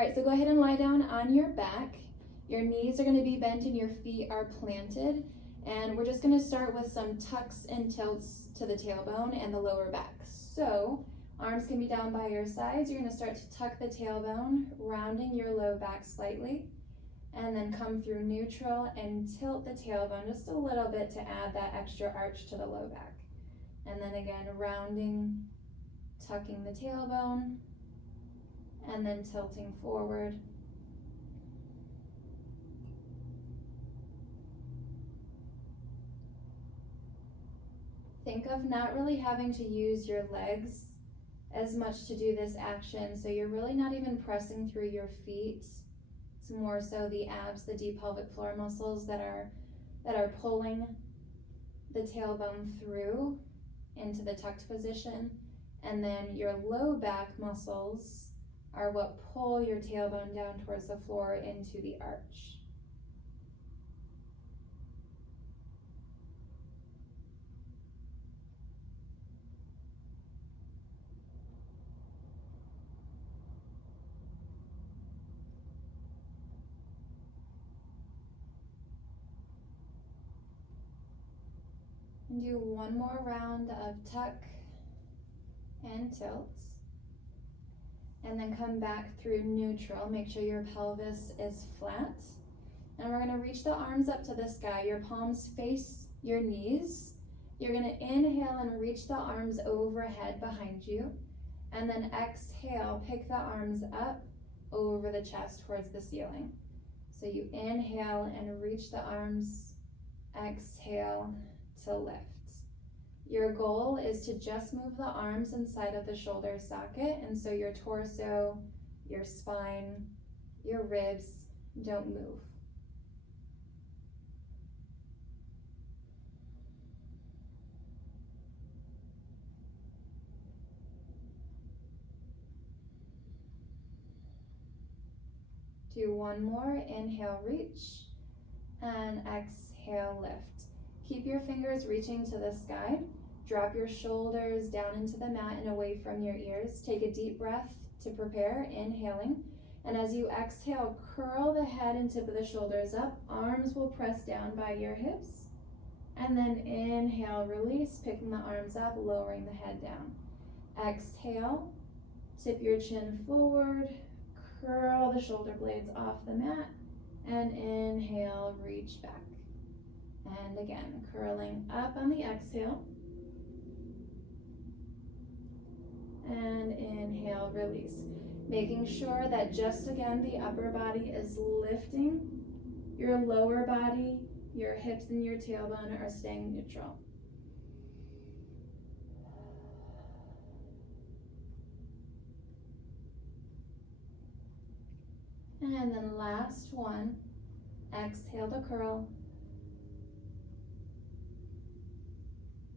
right, so go ahead and lie down on your back. Your knees are going to be bent and your feet are planted. And we're just going to start with some tucks and tilts to the tailbone and the lower back. So arms can be down by your sides. You're going to start to tuck the tailbone, rounding your low back slightly, and then come through neutral and tilt the tailbone just a little bit to add that extra arch to the low back. And then again, rounding, tucking the tailbone, and then tilting forward. Think of not really having to use your legs as much to do this action, so you're really not even pressing through your feet. It's more so the abs, the deep pelvic floor muscles that are pulling the tailbone through into the tucked position, and then your low back muscles are what pull your tailbone down towards the floor into the arch. And do one more round of tuck and tilts. And then come back through neutral. Make sure your pelvis is flat. And we're going to reach the arms up to the sky. Your palms face your knees. You're going to inhale and reach the arms overhead behind you. And then exhale, pick the arms up over the chest towards the ceiling. So you inhale and reach the arms. Exhale to lift. Your goal is to just move the arms inside of the shoulder socket, and so your torso, your spine, your ribs don't move. Do one more, inhale, reach, and exhale, lift. Keep your fingers reaching to the sky. Drop your shoulders down into the mat and away from your ears. Take a deep breath to prepare, inhaling. And as you exhale, curl the head and tip of the shoulders up. Arms will press down by your hips. And then inhale, release, picking the arms up, lowering the head down. Exhale, tip your chin forward, curl the shoulder blades off the mat, and inhale, reach back. And again, curling up on the exhale. And inhale, release. Making sure that just again, the upper body is lifting. Your lower body, your hips and your tailbone are staying neutral. And then last one, exhale to curl.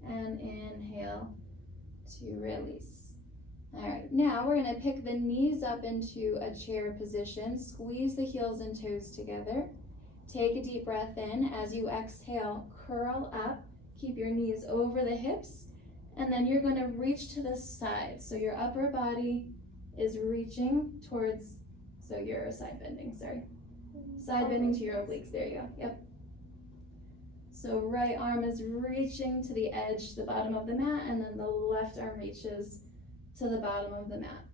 And inhale to release. All right, now we're going to pick the knees up into a chair position, squeeze the heels and toes together. Take a deep breath in. As you exhale, curl up, keep your knees over the hips, and then you're going to reach to the side. So your upper body is reaching towards, so you're side bending, side bending to your obliques. There you go. Yep. So right arm is reaching to the edge, the bottom of the mat, and then the left arm reaches to the bottom of the mat.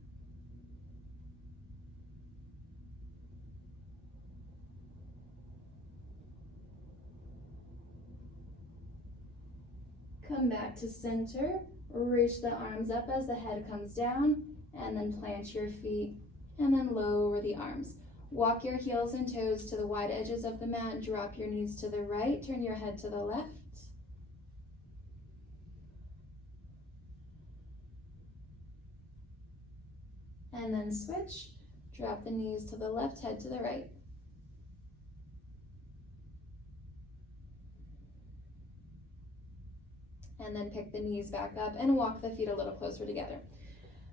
Come back to center, reach the arms up as the head comes down, and then plant your feet, and then lower the arms. Walk your heels and toes to the wide edges of the mat, drop your knees to the right, turn your head to the left. And then switch, drop the knees to the left, head to the right. And then pick the knees back up and walk the feet a little closer together.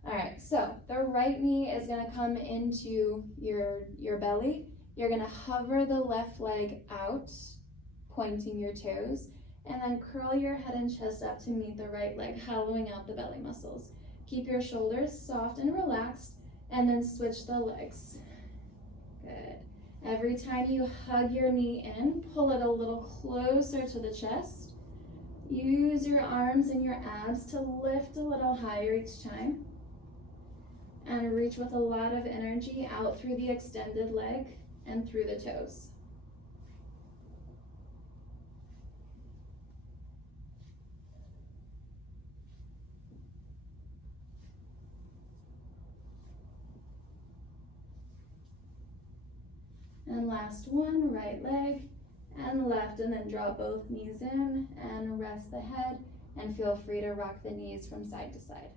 All right, so the right knee is gonna come into your belly. You're gonna hover the left leg out, pointing your toes, and then curl your head and chest up to meet the right leg, hollowing out the belly muscles. Keep your shoulders soft and relaxed, and then switch the legs. Good. Every time you hug your knee in, pull it a little closer to the chest. Use your arms and your abs to lift a little higher each time. And reach with a lot of energy out through the extended leg and through the toes. And last one, right leg and left, and then draw both knees in and rest the head, and feel free to rock the knees from side to side.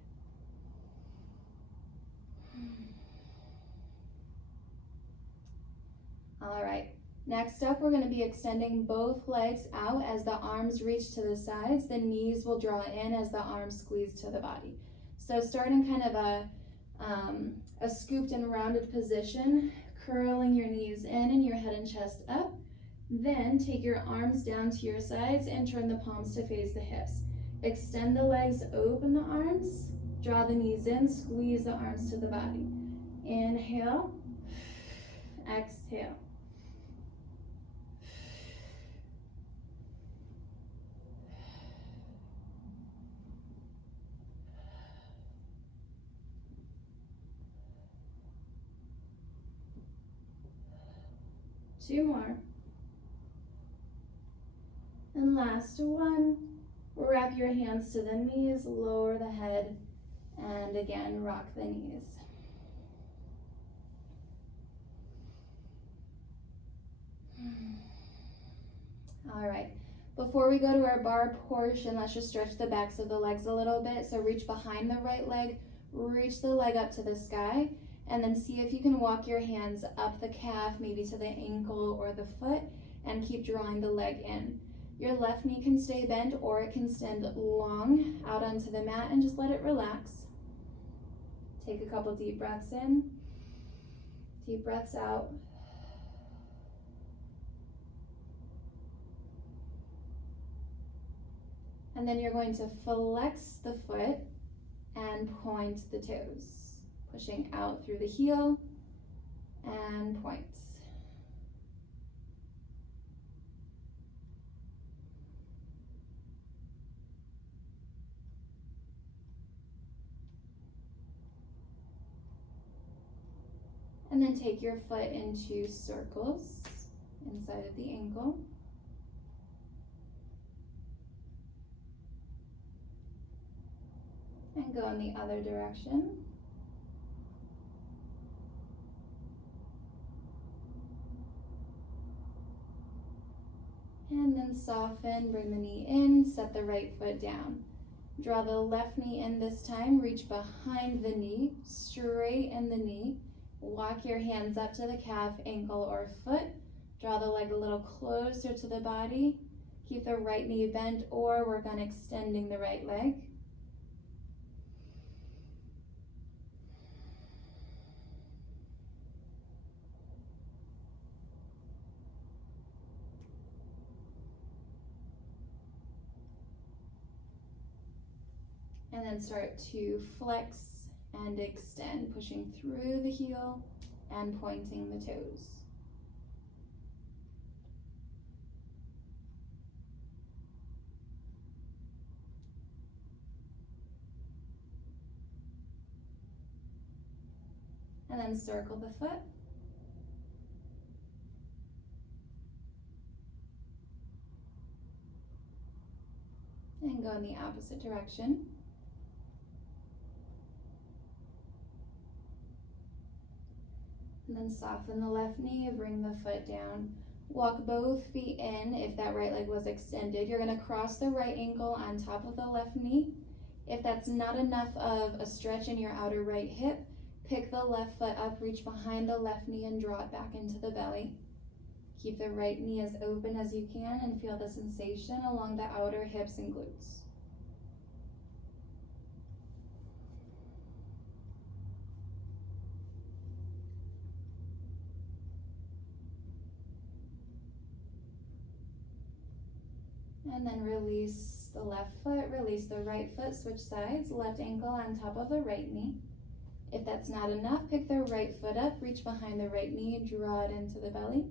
All right, next up we're going to be extending both legs out as the arms reach to the sides. The knees will draw in as the arms squeeze to the body. So starting kind of a scooped and rounded position, curling your knees in and your head and chest up. Then take your arms down to your sides and turn the palms to face the hips. Extend the legs, open the arms, draw the knees in, squeeze the arms to the body. Inhale, exhale. Two more. And last one. Wrap your hands to the knees, lower the head, and again, rock the knees. All right, before we go to our bar portion, let's just stretch the backs of the legs a little bit. So reach behind the right leg, reach the leg up to the sky, and then see if you can walk your hands up the calf, maybe to the ankle or the foot, and keep drawing the leg in. Your left knee can stay bent or it can stand long out onto the mat, and just let it relax. Take a couple deep breaths in, deep breaths out. And then you're going to flex the foot and point the toes, pushing out through the heel and point. And then take your foot into circles inside of the ankle. And go in the other direction. And then soften, bring the knee in, set the right foot down. Draw the left knee in this time, reach behind the knee, straighten the knee. Walk your hands up to the calf, ankle, or foot. Draw the leg a little closer to the body. Keep the right knee bent or work on extending the right leg. And then start to flex and extend, pushing through the heel and pointing the toes. And then circle the foot. And go in the opposite direction. And then soften the left knee, bring the foot down. Walk both feet in if that right leg was extended. You're going to cross the right ankle on top of the left knee. If that's not enough of a stretch in your outer right hip, pick the left foot up, reach behind the left knee and draw it back into the belly. Keep the right knee as open as you can and feel the sensation along the outer hips and glutes. And then release the left foot, release the right foot, switch sides, left ankle on top of the right knee. If that's not enough, pick the right foot up, reach behind the right knee, draw it into the belly.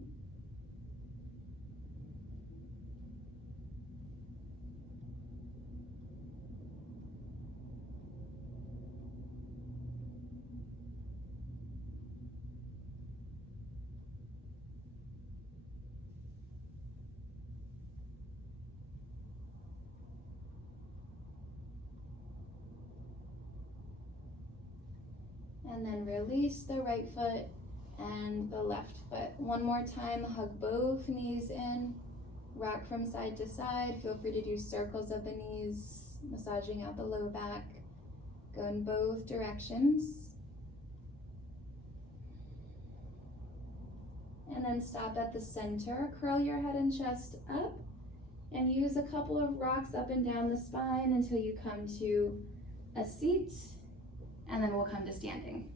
And then release the right foot and the left foot. One more time, hug both knees in, rock from side to side. Feel free to do circles of the knees, massaging out the low back. Go in both directions. And then stop at the center. Curl your head and chest up and use a couple of rocks up and down the spine until you come to a seat. And then we'll come to standing.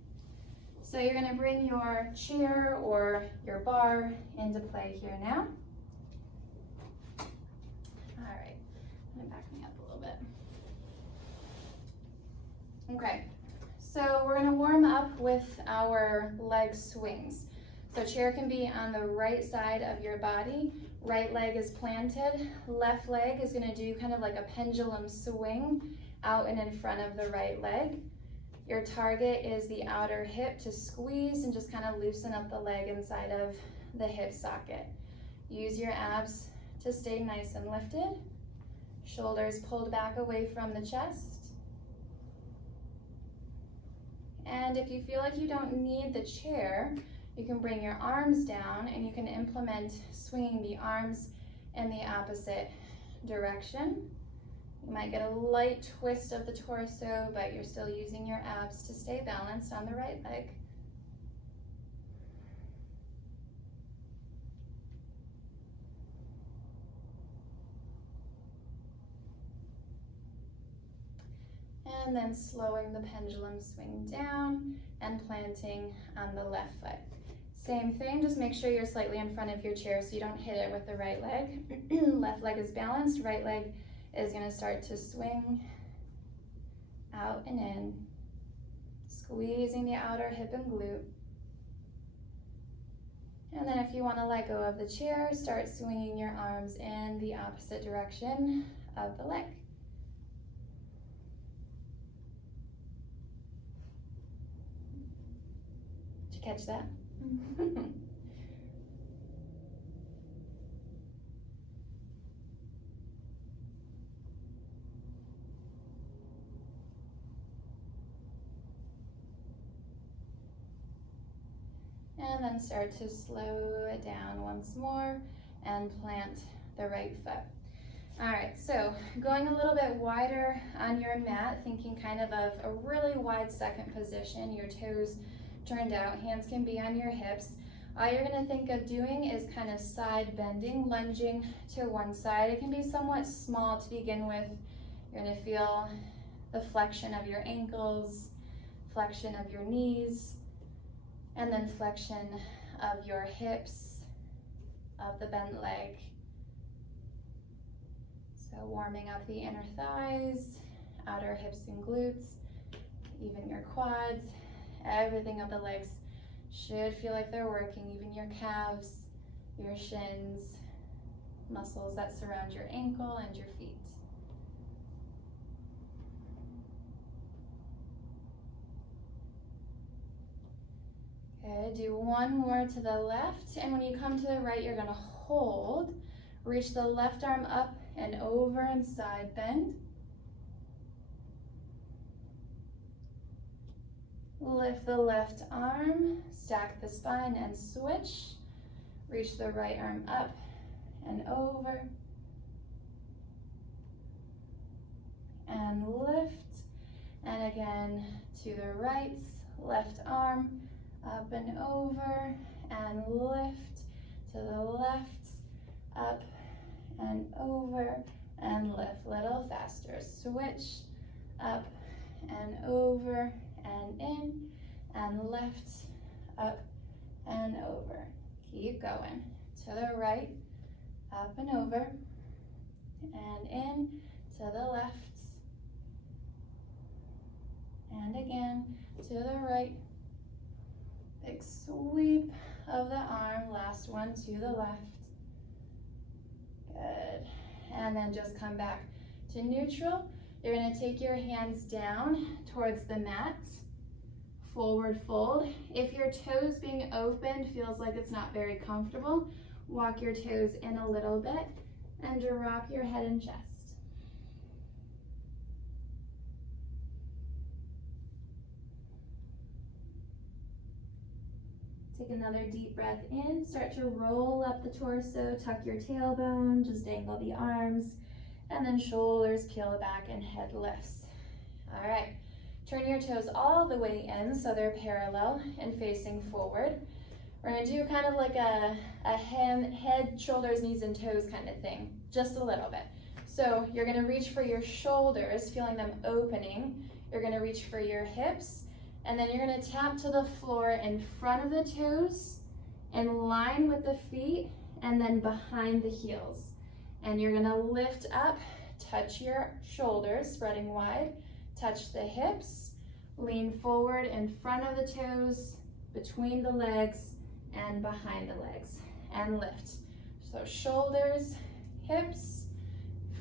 So you're gonna bring your chair or your bar into play here now. All right, let me back me up a little bit. Okay, so we're gonna warm up with our leg swings. So chair can be on the right side of your body. Right leg is planted. Left leg is gonna do kind of like a pendulum swing out and in front of the right leg. Your target is the outer hip to squeeze and just kind of loosen up the leg inside of the hip socket. Use your abs to stay nice and lifted. Shoulders pulled back away from the chest. And if you feel like you don't need the chair, you can bring your arms down and you can implement swinging the arms in the opposite direction. You might get a light twist of the torso, but you're still using your abs to stay balanced on the right leg. And then slowing the pendulum swing down and planting on the left foot. Same thing, just make sure you're slightly in front of your chair so you don't hit it with the right leg. Left leg is balanced, right leg is going to start to swing out and in, squeezing the outer hip and glute. And then if you want to let go of the chair, start swinging your arms in the opposite direction of the leg. Did you catch that? And then start to slow it down once more and plant the right foot. All right, so going a little bit wider on your mat, thinking kind of a really wide second position, your toes turned out, hands can be on your hips. All you're gonna think of doing is kind of side bending, lunging to one side. It can be somewhat small to begin with. You're gonna feel the flexion of your ankles, flexion of your knees, and then flexion of your hips, of the bent leg. So warming up the inner thighs, outer hips and glutes, even your quads, everything of the legs should feel like they're working, even your calves, your shins, muscles that surround your ankle and your feet. Good, do one more to the left, and when you come to the right, you're gonna hold. Reach the left arm up and over and side bend. Lift the left arm, stack the spine and switch. Reach the right arm up and over. And lift. And again to the right, left arm, up and over, and lift to the left, up and over, and lift. Little faster. Switch, up and over, and in, and left, up and over. Keep going. To the right, up and over, and in, to the left, and again, to the right. Big sweep of the arm, last one to the left. Good. And then just come back to neutral. You're going to take your hands down towards the mat. Forward fold. If your toes being opened feels like it's not very comfortable, walk your toes in a little bit and drop your head and chest. Take another deep breath in. Start to roll up the torso, tuck your tailbone, just dangle the arms, and then shoulders peel back and head lifts. All right. Turn your toes all the way in so they're parallel and facing forward. We're going to do kind of like a head, shoulders, knees, and toes kind of thing, just a little bit. So you're going to reach for your shoulders, feeling them opening. You're going to reach for your hips, and then you're going to tap to the floor in front of the toes, in line with the feet, and then behind the heels. And you're going to lift up, touch your shoulders, spreading wide. Touch the hips, lean forward in front of the toes, between the legs, and behind the legs, and lift. So shoulders, hips,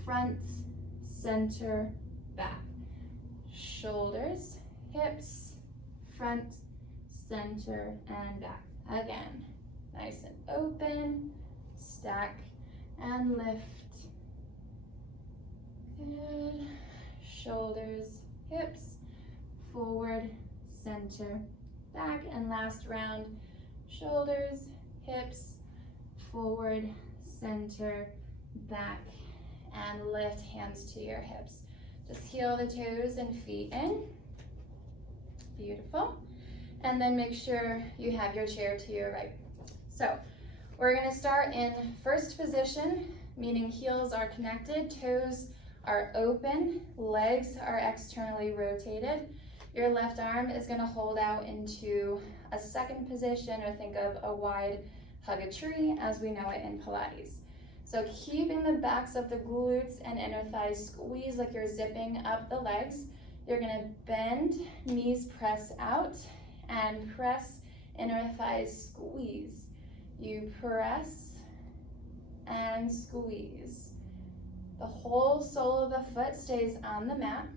front, center, back. Shoulders, hips, front, center, and back. Again, nice and open, stack, and lift. Good. Shoulders, hips, forward, center, back, and last round, shoulders, hips, forward, center, back, and lift, hands to your hips. Just heel the toes and feet in. Beautiful. And then make sure you have your chair to your right. So we're going to start in first position, meaning heels are connected, toes are open, legs are externally rotated. Your left arm is going to hold out into a second position, or think of a wide hug a tree as we know it in Pilates. So keeping the backs of the glutes and inner thighs squeezed like you're zipping up the legs. You're going to bend, knees press out, and press, inner thighs squeeze. You press and squeeze. The whole sole of the foot stays on the mat.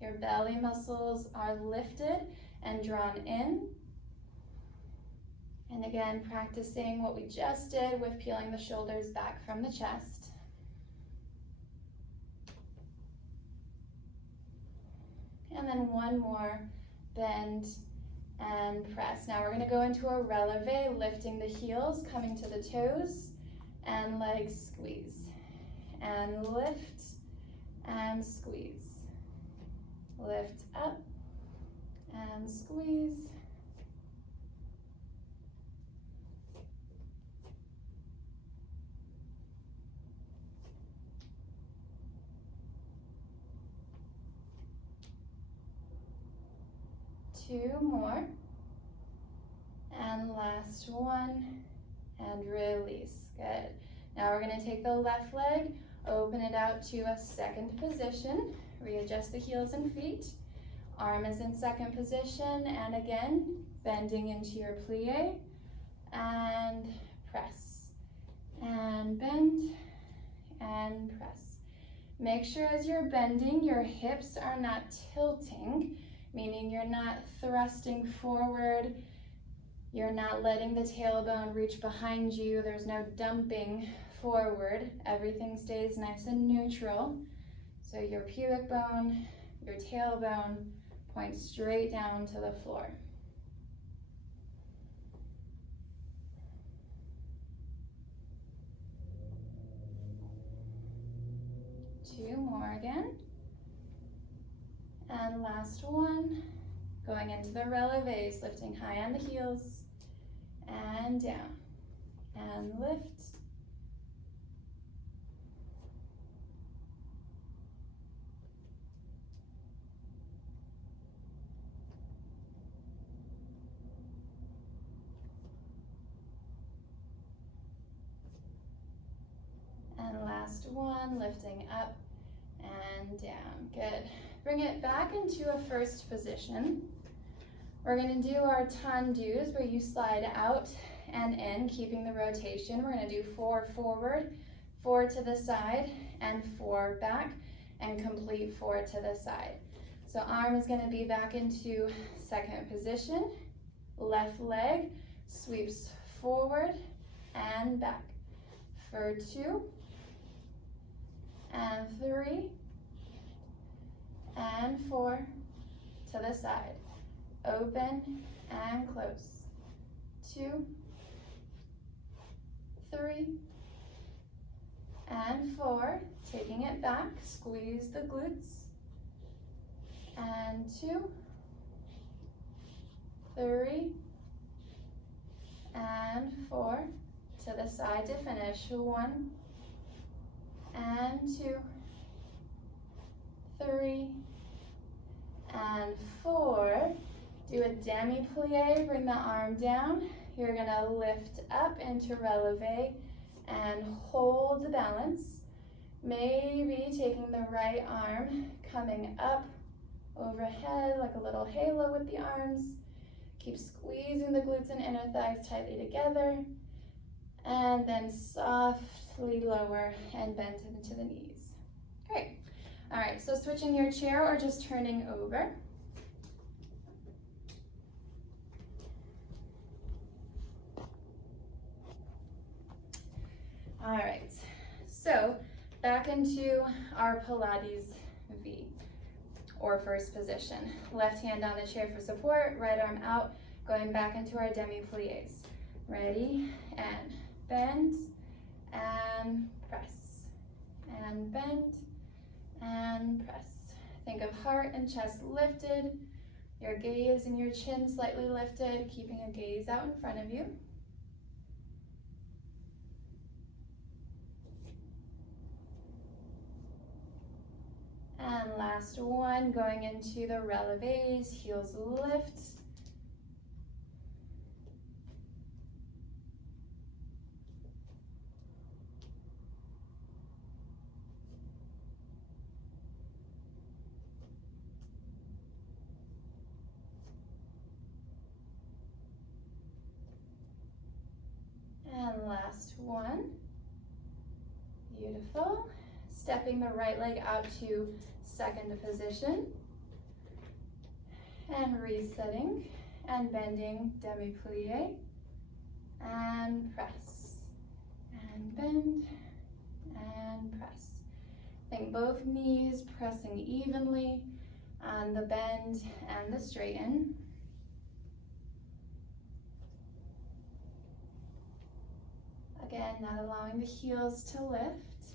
Your belly muscles are lifted and drawn in. And again, practicing what we just did with peeling the shoulders back from the chest. And then one more, bend and press. Now we're going to go into a releve, lifting the heels, coming to the toes, and legs squeeze. And lift and squeeze. Lift up and squeeze. Two more. And last one. And release. Good. Now we're going to take the left leg, open it out to a second position. Readjust the heels and feet. Arm is in second position, and again, bending into your plie, and press, and bend, and press. Make sure as you're bending, your hips are not tilting, meaning you're not thrusting forward, you're not letting the tailbone reach behind you, there's no dumping forward. Everything stays nice and neutral. So your pubic bone, your tailbone points straight down to the floor. Two more again. And last one, going into the releves, lifting high on the heels, and down, and lift. And last one, lifting up and down. Good. bring it back into a first position. We're going to do our tendus where you slide out and in, keeping the rotation. We're going to do 4 forward, 4 to the side, and 4 back, and complete 4 to the side. So arm is going to be back into second position. Left leg sweeps forward and back for 2 and 3 and 4 to the side. Open and close. 2, 3, and 4. Taking it back, squeeze the glutes. And 2, 3, and 4. To the side to finish. 1, and 2, 3, and 4. Do a demi-plie, bring the arm down. You're gonna lift up into releve and hold the balance. Maybe taking the right arm, coming up overhead like a little halo with the arms. Keep squeezing the glutes and inner thighs tightly together. And then softly lower and bend into the knees. Great. All right, so switching your chair or just turning over. All right, so back into our Pilates V, or first position. Left hand on the chair for support, right arm out, going back into our demi-plies. Ready, and bend, and press, and bend, and press. Think of heart and chest lifted, your gaze and your chin slightly lifted, keeping a gaze out in front of you. And last one, going into the releves, heels lift. And last one. Beautiful. Stepping the right leg out to second position. And resetting and bending demi-plie. And press. And bend. And press. Think both knees pressing evenly on the bend and the straighten. Again, not allowing the heels to lift.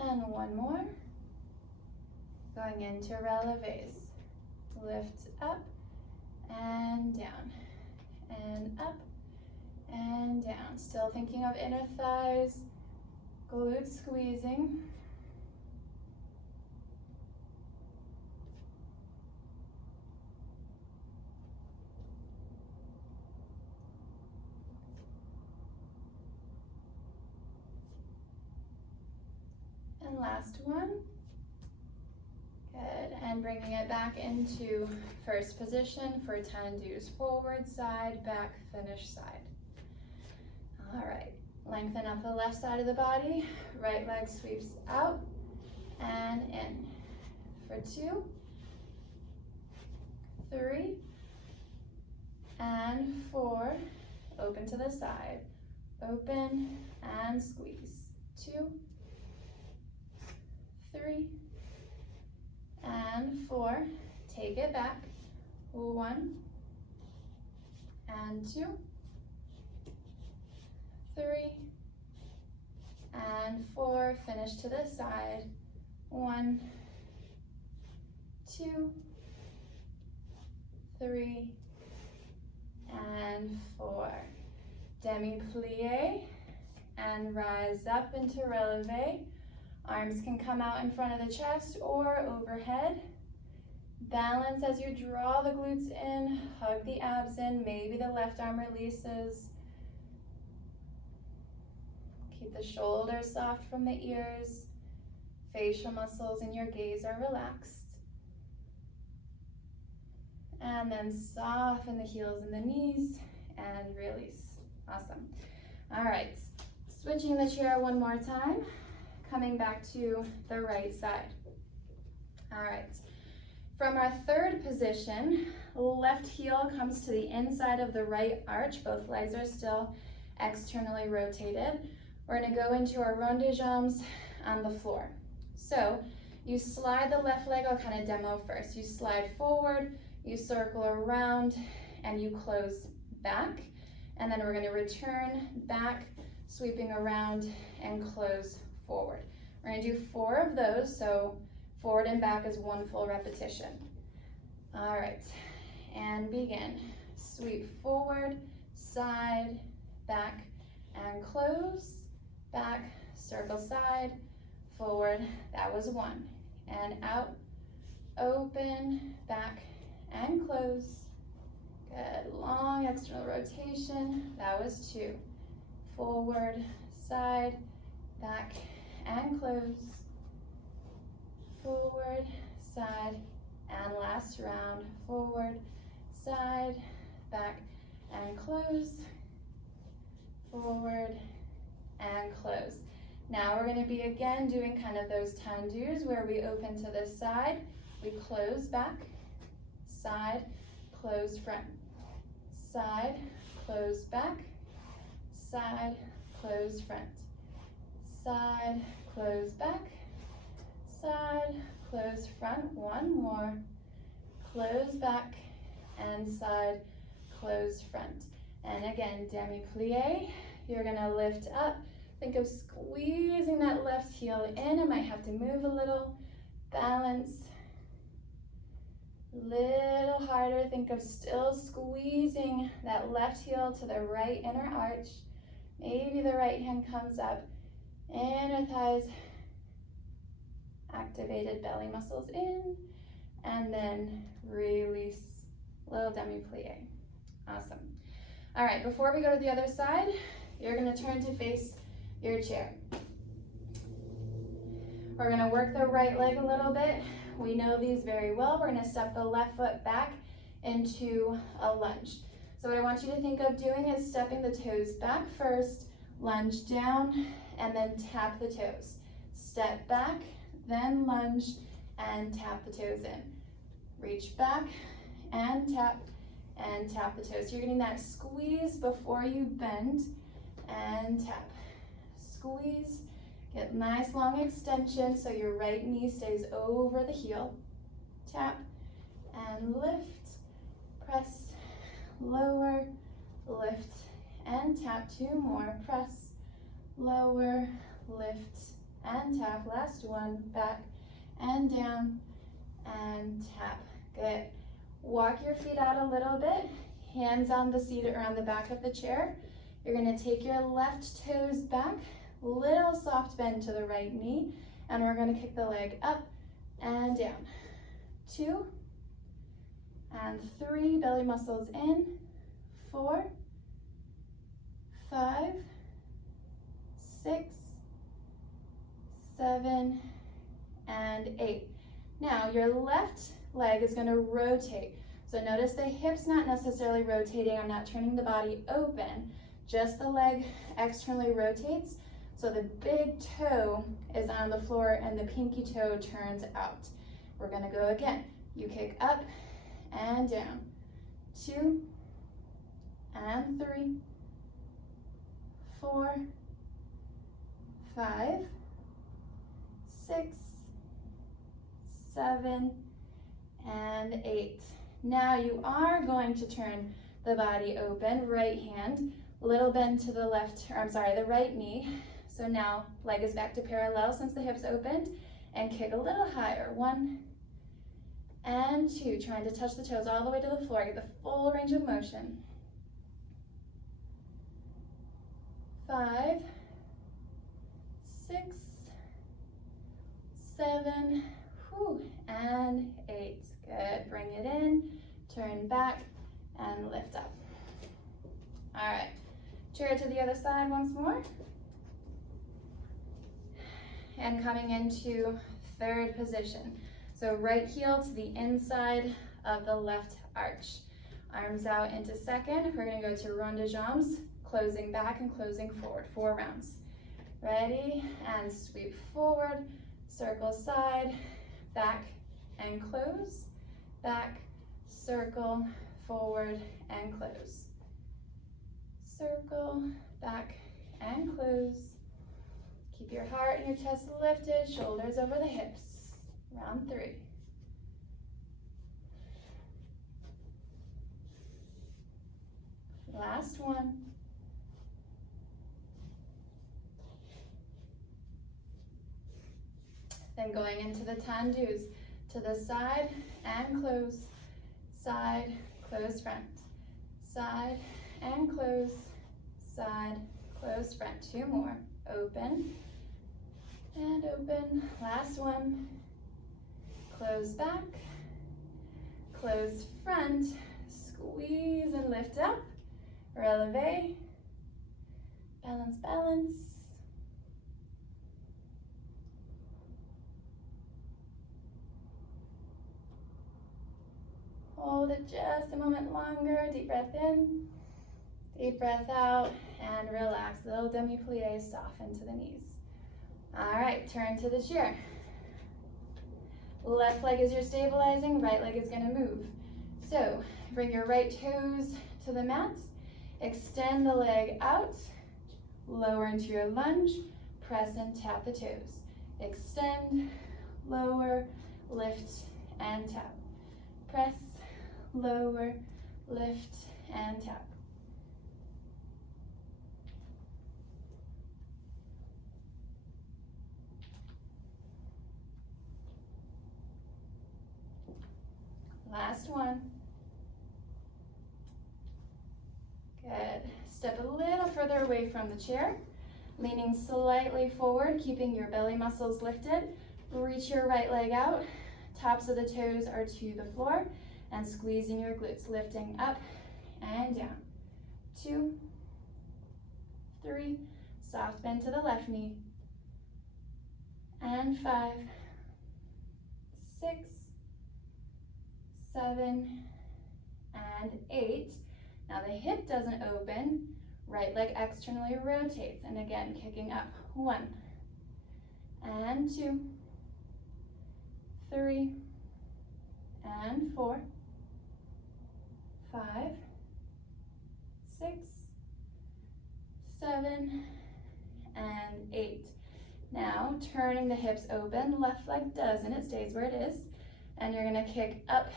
And one more. Going into releves. Lift up and down. And up and down. Still thinking of inner thighs, glutes squeezing. And last one. Good, and bringing it back into first position for tendus. Forward, side, back, finish side. All right, lengthen up the left side of the body. Right leg sweeps out and in. For 2, 3, and 4. Open to the side. Open and squeeze. 2, 3, and 4. Take it back. 1, and 2, 3, and 4. Finish to the side. 1, 2, 3, and 4. Demi-plie and rise up into releve. Arms can come out in front of the chest or overhead. Balance as you draw the glutes in, hug the abs in, maybe the left arm releases. Keep the shoulders soft from the ears. facial muscles in your gaze are relaxed. And then soften the heels and the knees and release. Awesome. All right, switching the chair one more time, coming back to the right side. All right, from our third position, left heel comes to the inside of the right arch. Both legs are still externally rotated. We're gonna go into our rond de jambes on the floor. So you slide the left leg, I'll kind of demo first. You slide forward, you circle around, and you close back. And then we're gonna return back, sweeping around and close forward. We're gonna do 4 of those, so forward and back is 1 full repetition. All right, and begin. Sweep forward, side, back, and close, back, circle side, forward, that was 1. And out, open, back, and close. Good, long external rotation, that was 2. Forward, side, back, and close. Forward, side, and last round. Forward, side, back, and close. Forward, and close. Now we're going to be again doing kind of those tendus where we open to the side, we close back, side, close front, side, close back, side, close front, side, close back, side, close front, 1 more, close back, and side, close front. And again, demi-plie, you're gonna lift up. Think of squeezing that left heel in. It might have to move a little. Balance. Little harder. Think of still squeezing that left heel to the right inner arch. Maybe the right hand comes up. Inner thighs. Activated belly muscles in. And then release. Little demi-plie. Awesome. All right, before we go to the other side, you're gonna turn to face your chair. We're gonna work the right leg a little bit. We know these very well. We're gonna step the left foot back into a lunge. So what I want you to think of doing is stepping the toes back first, lunge down, and then tap the toes. Step back, then lunge, and tap the toes in. Reach back, and tap the toes. So you're getting that squeeze before you bend, and tap. Squeeze, get nice long extension so your right knee stays over the heel. Tap and lift, press, lower, lift, and tap. 2 more, press, lower, lift, and tap. Last one, back and down, and tap. Good. Walk your feet out a little bit, hands on the seat or on the back of the chair. You're gonna take your left toes back, little soft bend to the right knee, and we're gonna kick the leg up and down. 2 and 3, belly muscles in. 4, 5, 6, 7, and 8. Now your left leg is gonna rotate. So notice the hips not necessarily rotating. I'm not turning the body open, just the leg externally rotates. So the big toe is on the floor and the pinky toe turns out. We're gonna go again. You kick up and down. 2 and 3, 4, 5, 6, 7, and 8. Now you are going to turn the body open, right hand, little bend to the left, or I'm sorry, the right knee. So now leg is back to parallel since the hips opened, and kick a little higher. 1 and 2, trying to touch the toes all the way to the floor, get the full range of motion. 5, 6, 7, and 8. Good, bring it in, turn back, and lift up. All right, chair to the other side once more. and coming into third position. So right heel to the inside of the left arch. Arms out into second. We're gonna go to rond de jambes, closing back and closing forward, 4 rounds. Ready, and sweep forward, circle side, back and close, back, circle, forward and close. Circle, back and close. Keep your heart and your chest lifted, shoulders over the hips. Round 3. Last one. Then going into the tendus, to the side and close, side, close front, side and close, side, close front. 2 more. Open and open. Last one. Close back, close front, squeeze and lift up, releve, balance, balance. Hold it just a moment longer, deep breath in, deep breath out, and relax. Little demi-plie, soften to the knees. All right, turn to the chair. Left leg is your stabilizing, right leg is gonna move. So bring your right toes to the mat, extend the leg out, lower into your lunge, press and tap the toes. Extend, lower, lift and tap. Press, lower, lift and tap. Last one. Good. Step a little further away from the chair, leaning slightly forward, keeping your belly muscles lifted. Reach your right leg out. Tops of the toes are to the floor, and squeezing your glutes, lifting up and down. 2, 3, soft bend to the left knee. And 5, 6, 7, and 8. Now the hip doesn't open, right leg externally rotates, and again, kicking up. 1, and 2, 3, and 4, 5, 6, 7, and 8. Now turning the hips open, left leg doesn't, it stays where it is, and you're gonna kick up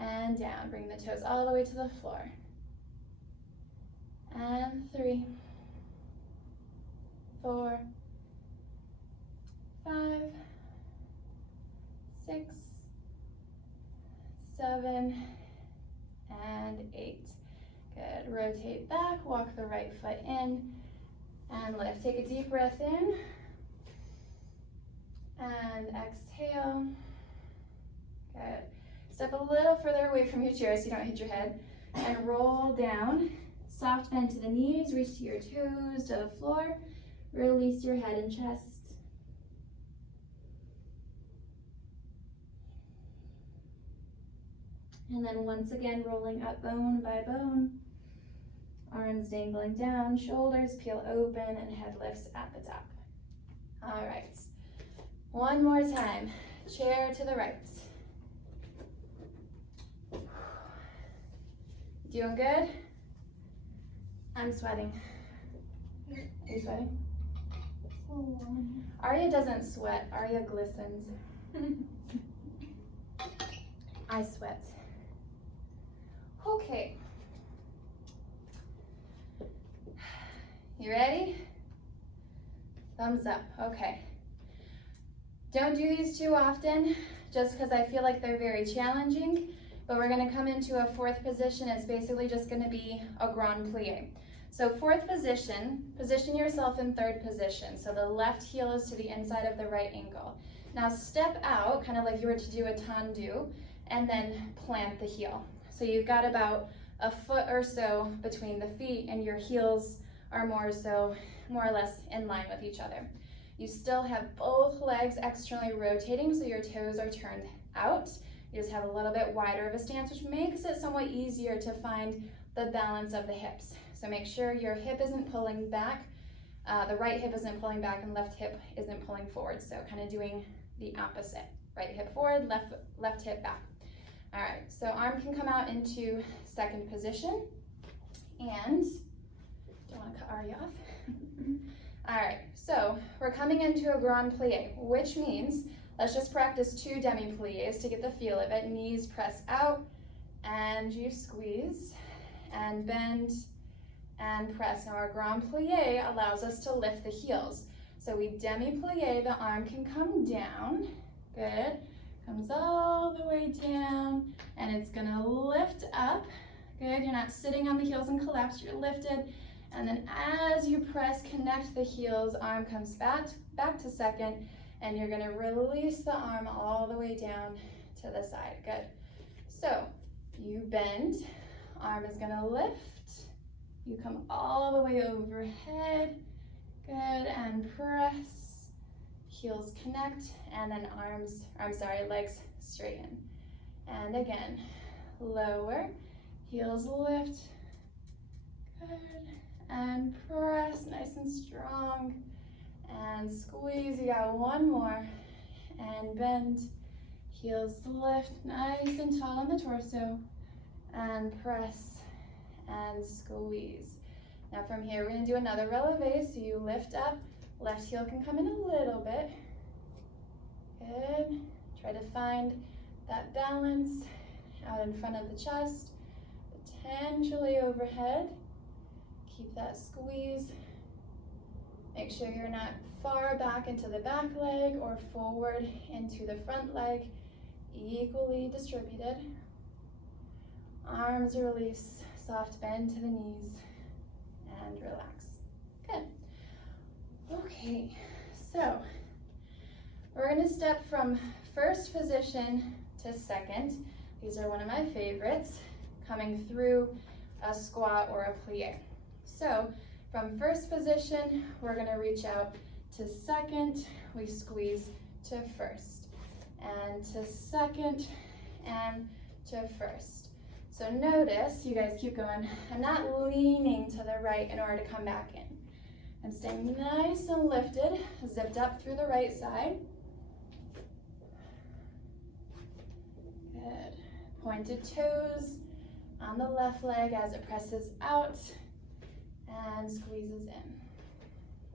and down. Bring the toes all the way to the floor. And 3, 4, 5, 6, 7, and 8. Good. Rotate back, walk the right foot in, and lift. Take a deep breath in, and exhale. Good. Step a little further away from your chair so you don't hit your head, and roll down. Soft bend to the knees, reach to your toes, to the floor. Release your head and chest. And then once again, rolling up bone by bone. Arms dangling down, shoulders peel open, and head lifts at the top. All right, one more time. Chair to the right. Doing good? I'm sweating. Are you sweating? Aria doesn't sweat, Aria glistens. I sweat. Okay. You ready? Thumbs up, okay. Don't do these too often, just because I feel like they're very challenging, but we're gonna come into a fourth position. It's basically just gonna be a grand plie. So fourth position, position yourself in third position. So the left heel is to the inside of the right ankle. Now step out, kind of like you were to do a tendu, and then plant the heel. So you've got about a foot or so between the feet, and your heels are more or less in line with each other. You still have both legs externally rotating, so your toes are turned out. You just have a little bit wider of a stance, which makes it somewhat easier to find the balance of the hips. So make sure your hip isn't pulling back, the right hip isn't pulling back and left hip isn't pulling forward. So kind of doing the opposite. Right hip forward, left hip back. All right, so arm can come out into second position. And, don't want to cut Aria off. All right, so we're coming into a grand plie, which means let's just practice 2 demi-plies to get the feel of it. Knees press out, and you squeeze, and bend, and press. Now our grand plie allows us to lift the heels. So we demi-plie, the arm can come down, good. Comes all the way down, and it's gonna lift up, good. You're not sitting on the heels and collapse, you're lifted. And then as you press, connect the heels, arm comes back to second, and you're gonna release the arm all the way down to the side, good. So you bend, arm is gonna lift, you come all the way overhead, good, and press, heels connect, and then legs straighten. And again, lower, heels lift, good, and press, nice and strong, and squeeze. You got one more, and bend, heels lift, nice and tall on the torso, and press, and squeeze. Now from here, we're gonna do another releve, so you lift up, left heel can come in a little bit, good. Try to find that balance out in front of the chest, potentially overhead. Keep that squeeze. Make sure you're not far back into the back leg or forward into the front leg, equally distributed. Arms release, soft bend to the knees, and relax. Good. Okay, so we're gonna step from first position to second. These are one of my favorites, coming through a squat or a plie. So from first position, we're gonna reach out to second, we squeeze to first, and to second, and to first. So notice, you guys keep going, I'm not leaning to the right in order to come back in. I'm staying nice and lifted, zipped up through the right side. Good. Pointed toes on the left leg as it presses out and squeezes in.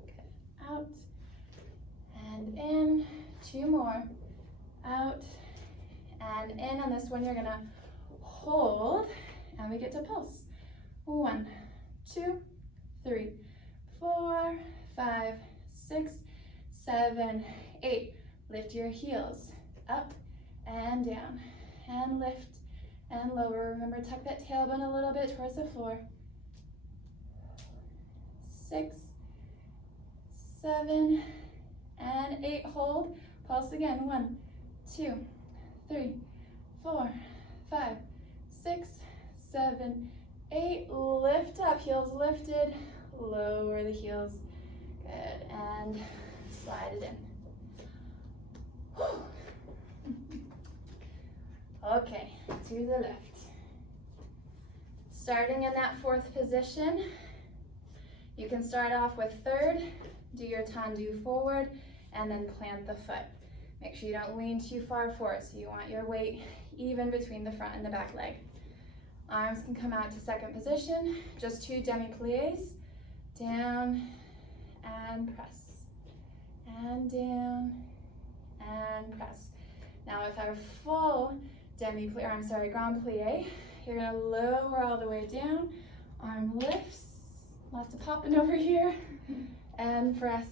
Good. Out and in. 2 more. Out and in. On this one, you're gonna hold and we get to pulse. 1, 2, 3, 4, 5, 6, 7, 8. Lift your heels up and down, and lift and lower. Remember, tuck that tailbone a little bit towards the floor. 6, 7, and 8. Hold. Pulse again. 1, 2, 3, 4, 5, 6, 7, 8. Lift up. Heels lifted. Lower the heels. Good. And slide it in. Okay, to the left. Starting in that 4th position, you can start off with third, do your tendu forward, and then plant the foot. Make sure you don't lean too far forward, so you want your weight even between the front and the back leg. Arms can come out to second position, just 2 demi-plies, down and press, and down and press. Now with our full grand plie, you're gonna lower all the way down, arm lifts, lots of popping over here, and press,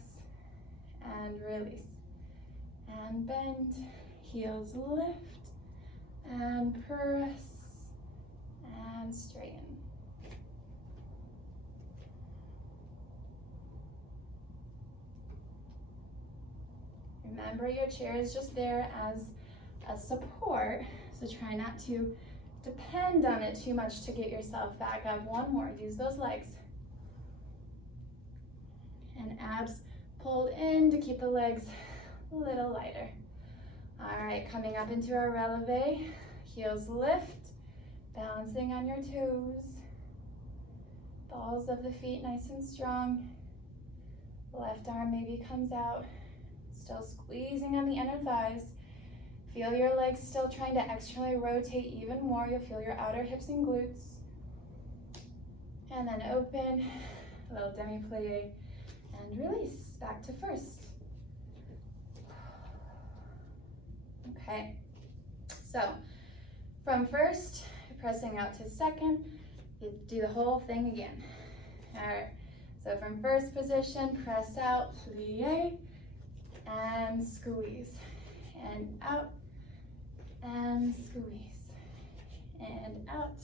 and release, and bend, heels lift, and press, and straighten. Remember, your chair is just there as a support, so try not to depend on it too much to get yourself back up. 1 more, use those legs. And abs Pulled in to keep the legs a little lighter. All right, coming up into our releve. Heels lift, balancing on your toes. Balls of the feet nice and strong. Left arm maybe comes out. Still squeezing on the inner thighs. Feel your legs still trying to externally rotate even more. You'll feel your outer hips and glutes. And then open, a little demi-plie, and release. Back to first. Okay, so from first, pressing out to second, you do the whole thing again. All right, so from first position, press out, plie, and squeeze, and out, and squeeze, and out,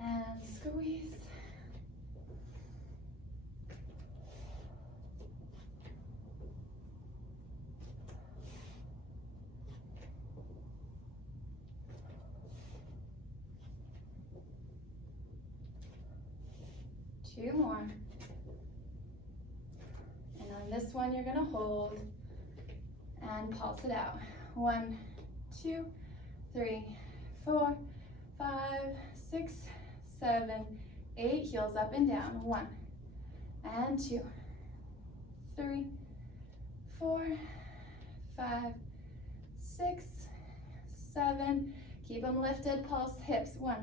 and squeeze. Two more. And on this one, you're gonna hold and pulse it out. 1, 2, 3, 4, 5, 6, 7, 8. Heels up and down. 1 and 2, 3, 4, 5, 6, 7. Keep them lifted. Pulse hips. 1,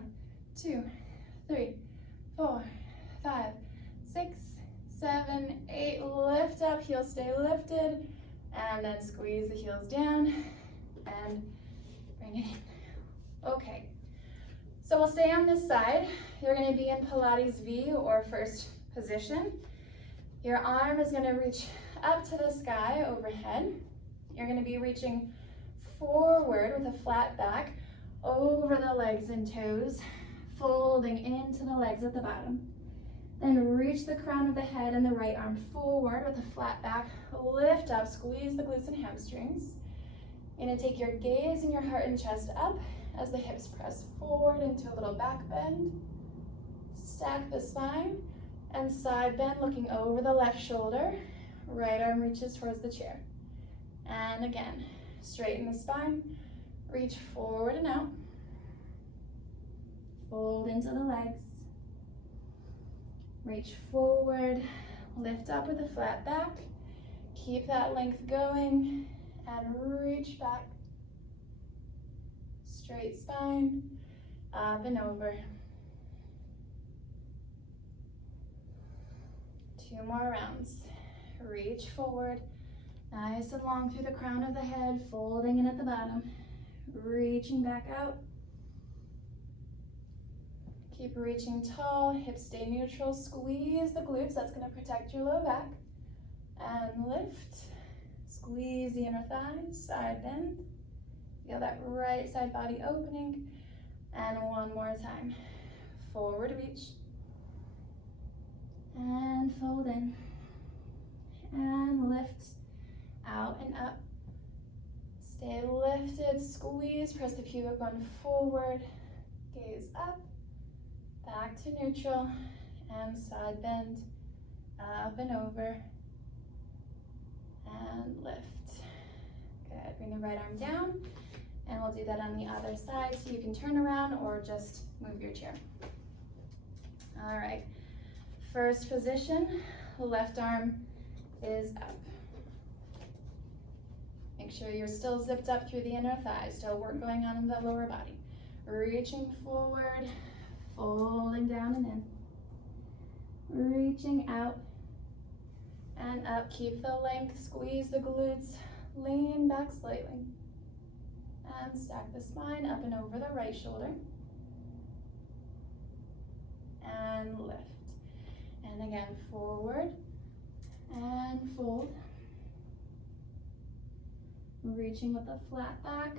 2, 3, 4, 5, 6, 7, 8. Lift up, heels stay lifted, and then squeeze the heels down and bring it in. Okay, so we'll stay on this side. You're going to be in Pilates V or first position. Your arm is going to reach up to the sky overhead. You're going to be reaching forward with a flat back over the legs and toes, folding into the legs at the bottom. Then reach the crown of the head and the right arm forward with a flat back. Lift up, squeeze the glutes and hamstrings. You're going to take your gaze and your heart and chest up as the hips press forward into a little back bend. Stack the spine and side bend, looking over the left shoulder. Right arm reaches towards the chair. And again, straighten the spine, reach forward and out. Fold into the legs. Reach forward, lift up with a flat back. Keep that length going and reach back. Straight spine, up and over. 2 more rounds. Reach forward, nice and long through the crown of the head, folding in at the bottom. Reaching back out. Keep reaching tall, hips stay neutral, squeeze the glutes, that's gonna protect your low back. And lift, squeeze the inner thighs, side bend. Feel that right side body opening. And one more time. Forward reach. And fold in. And lift, out and up. Stay lifted, squeeze, press the pubic bone forward, gaze up. Back to neutral and side bend, up and over, and lift. Good, bring the right arm down, and we'll do that on the other side, so you can turn around or just move your chair. All right, first position, left arm is up. Make sure you're still zipped up through the inner thighs, still work going on in the lower body. Reaching forward, folding down and in, reaching out and up. Keep the length, squeeze the glutes, lean back slightly, and stack the spine up and over the right shoulder, and lift. And again, forward and fold, reaching with a flat back,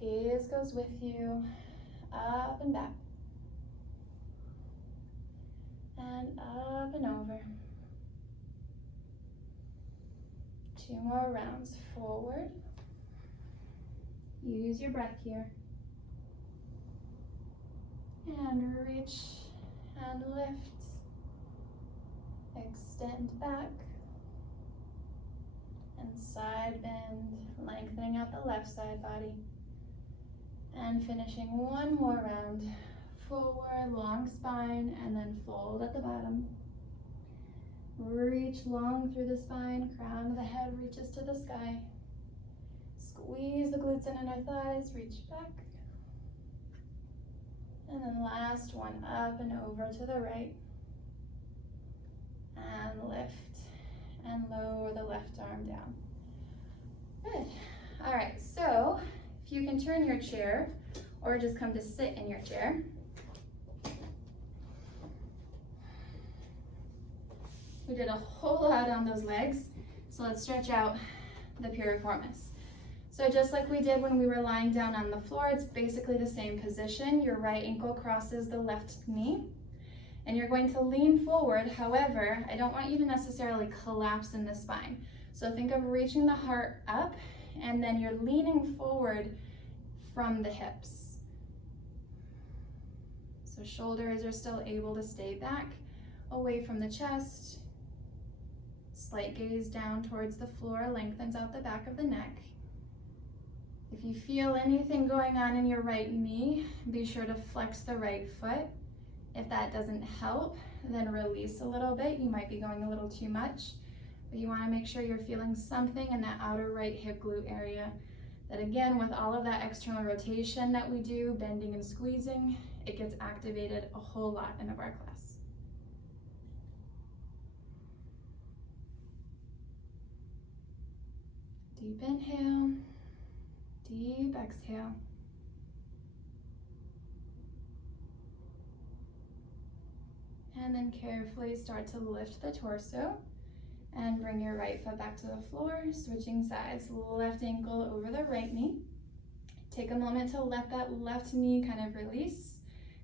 gaze goes with you, up and back. And up and over. 2 more rounds. Forward. Use your breath here. And reach and lift. Extend back. and side bend, lengthening out the left side body. And finishing one more round. Forward, long spine, and then fold at the bottom. Reach long through the spine, crown of the head reaches to the sky. Squeeze the glutes and inner thighs, reach back. And then last one, up and over to the right. And lift and lower the left arm down. Good. All right, so if you can turn your chair or just come to sit in your chair. We did a whole lot on those legs, so let's stretch out the piriformis. So just like we did when we were lying down on the floor, it's basically the same position. Your right ankle crosses the left knee, and you're going to lean forward. However, I don't want you to necessarily collapse in the spine. So think of reaching the heart up, and then you're leaning forward from the hips. So shoulders are still able to stay back, away from the chest. Slight gaze down towards the floor, lengthens out the back of the neck. If you feel anything going on in your right knee, be sure to flex the right foot. If that doesn't help, then release a little bit. You might be going a little too much, but you want to make sure you're feeling something in that outer right hip glute area. That again, with all of that external rotation that we do, bending and squeezing, it gets activated a whole lot in our class. Deep inhale, deep exhale. And then carefully start to lift the torso and bring your right foot back to the floor, switching sides, left ankle over the right knee. Take a moment to let that left knee kind of release.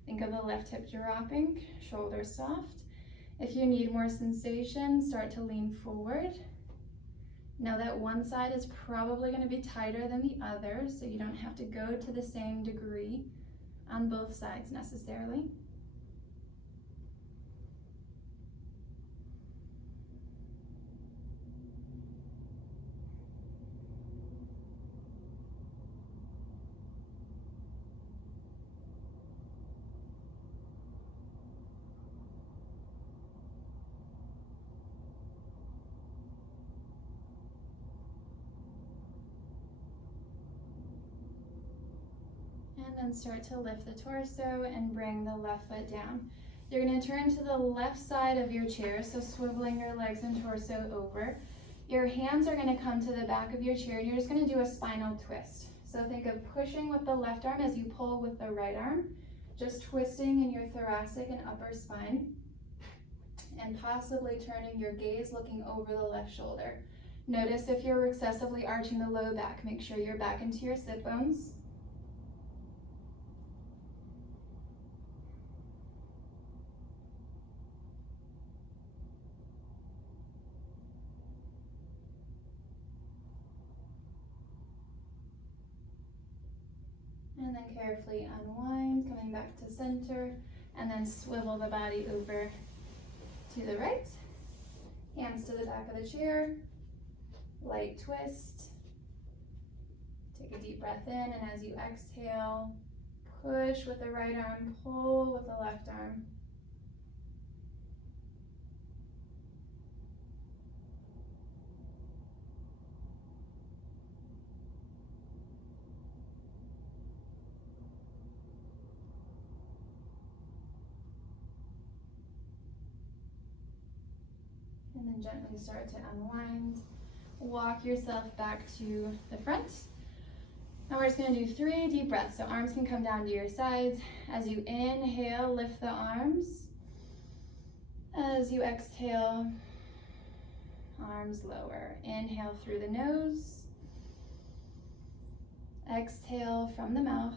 Think of the left hip dropping, shoulders soft. If you need more sensation, start to lean forward. Know that one side is probably going to be tighter than the other, so you don't have to go to the same degree on both sides necessarily. And then start to lift the torso and bring the left foot down. You're going to turn to the left side of your chair, so swiveling your legs and torso over. Your hands are going to come to the back of your chair, and you're just going to do a spinal twist. So think of pushing with the left arm as you pull with the right arm, just twisting in your thoracic and upper spine, and possibly turning your gaze looking over the left shoulder. Notice if you're excessively arching the low back, make sure you're back into your sit bones. And then carefully unwind, coming back to center, and then swivel the body over to the right. Hands to the back of the chair, light twist. Take a deep breath in, and as you exhale, push with the right arm, pull with the left arm. And then gently start to unwind. Walk yourself back to the front. Now we're just going to do 3 deep breaths. So arms can come down to your sides. As you inhale, lift the arms. As you exhale, arms lower. Inhale through the nose. Exhale from the mouth.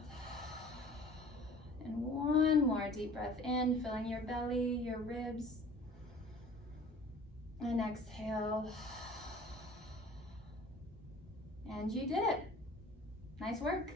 And one more deep breath in, filling your belly, your ribs. And exhale. And you did it. Nice work.